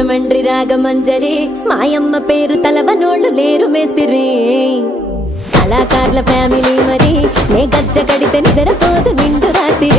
రాజమండ్రి రాగమంజరి మాయమ్మ పేరు తలవనోళ్ళు లేరు మేస్తిరి కళాకారుల ఫ్యామిలీ మరి నే గజ్జ కడితే నిద్రపోదు నిండు రాత్రి